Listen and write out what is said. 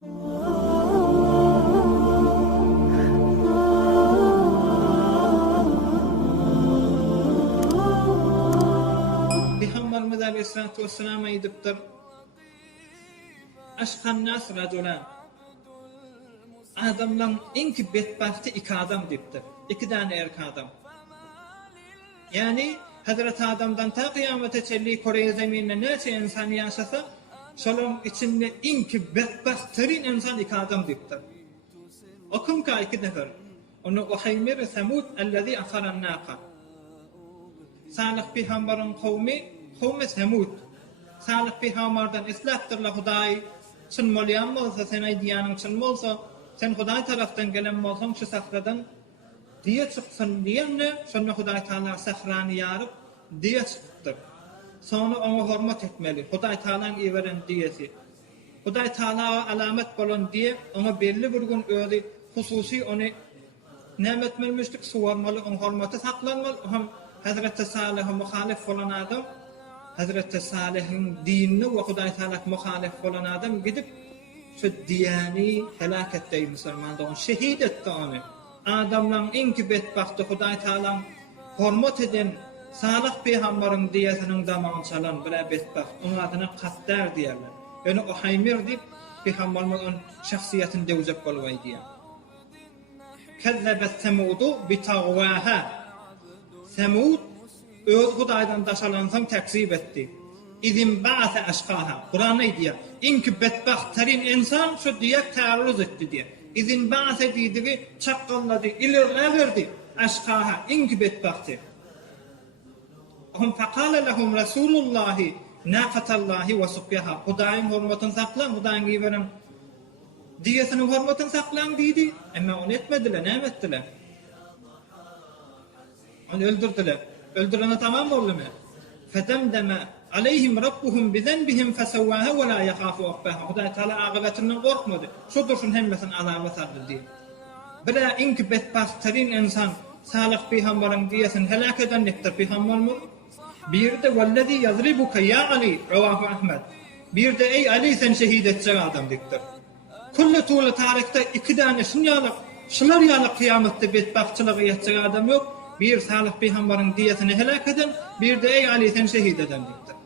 Peygamberimiz Aleyhisselatü Vesselam aydıptır. Aşkan nas raculan. Adamların en ki bedbahti iki adam diptir. İki tane erkek adam. Yani Hazreti Adam'dan ta kıyamete çelli Kore zeminine neçe insan yaşasa şolun içinde en ki bedbahtırın insan iki adam diptir. O kim ka iki nefer? Onu Uhaymir Semud ellezî afaran nâka. Salih Peygamber'in kavmi Semud. Salih Peygamber'den islahtırla Hudaý çyn bolýan bolsa, sen aýdýanyň çyn bolsa, sen Hudaý tarapdan gelen bolsaň şu sahradan diye çıksın diýende, şonu Hudaý Taala sahrany ýaryp diye çykdyr. Sonra onu hormat etmeli. Hudaý Taala'nın iweren diýesi. Hudaý Taala alamet bolan diye ona belli bir gün özi hususy onu nämetmelmişlik suwarmaly, onu hormaty saklanmaly. Hem Hazreti Salih'e muhalif bolan adam Hazreti Salih'in dinini ve Hudaý Taala'a muhalif bolan adam gidip şu diyani helak etdi musulmanda, onu şehit etdi onu. Adamların en ki bedbahti Hudaý Taala'n hormat eden Salih Peygamber'in diyesinin damağını çalan bir bedbaht. Onun adına Qaddar diýerler. Yani o Haymir dip Peygamber'in şahsiyetini dewjek bolýar diýer. Kezzebet Semudu bi tagwaha. Semud öz Hudaýdan daşalansaň tekzip etdi. İzin ba'sa aşqaha. Kur'an diýer. İnki bedbahtryň insan şu diýek taarruz etdi diýer. İzin ba'sa diýdigi çaqqallady, ilirläberdi. Aşqaha inki bedbahty. Hum faqala lahum Rasulullah naqatallahi wa suqyaha. Hudaýyň hormatyny saklan, Hudaýyň giweren diýesini hormatyny saklan diýdi. Emma onu etmediler, näme etdiler? Onu öldürdüler. Öldürene tamam boldymy? Fedemdeme aleyhim rabbuhum bizenbihim fesawwaha ve la yakhafu uqbaha. Hudaý Taala agybatynyň gorkmady. Şudur şun hemmesini azaba sardy diýip. Bira inki bedbahtryň insan Salih Peygamber'in diýesini helak eden nekdir Peygambermi? Bir de vellezî yazribuka ya Ali rawahu Ahmed. Bir de ey Ali sen şehit etjek adam dikdir. Kullu tuğla tarihte iki tane şular ýaly kıyametde bedbahtçylygy ýetjek adam yok. Bir Salih Peygamber'in diýesini helak eden, bir de ey Ali sen şehit eden dikdir.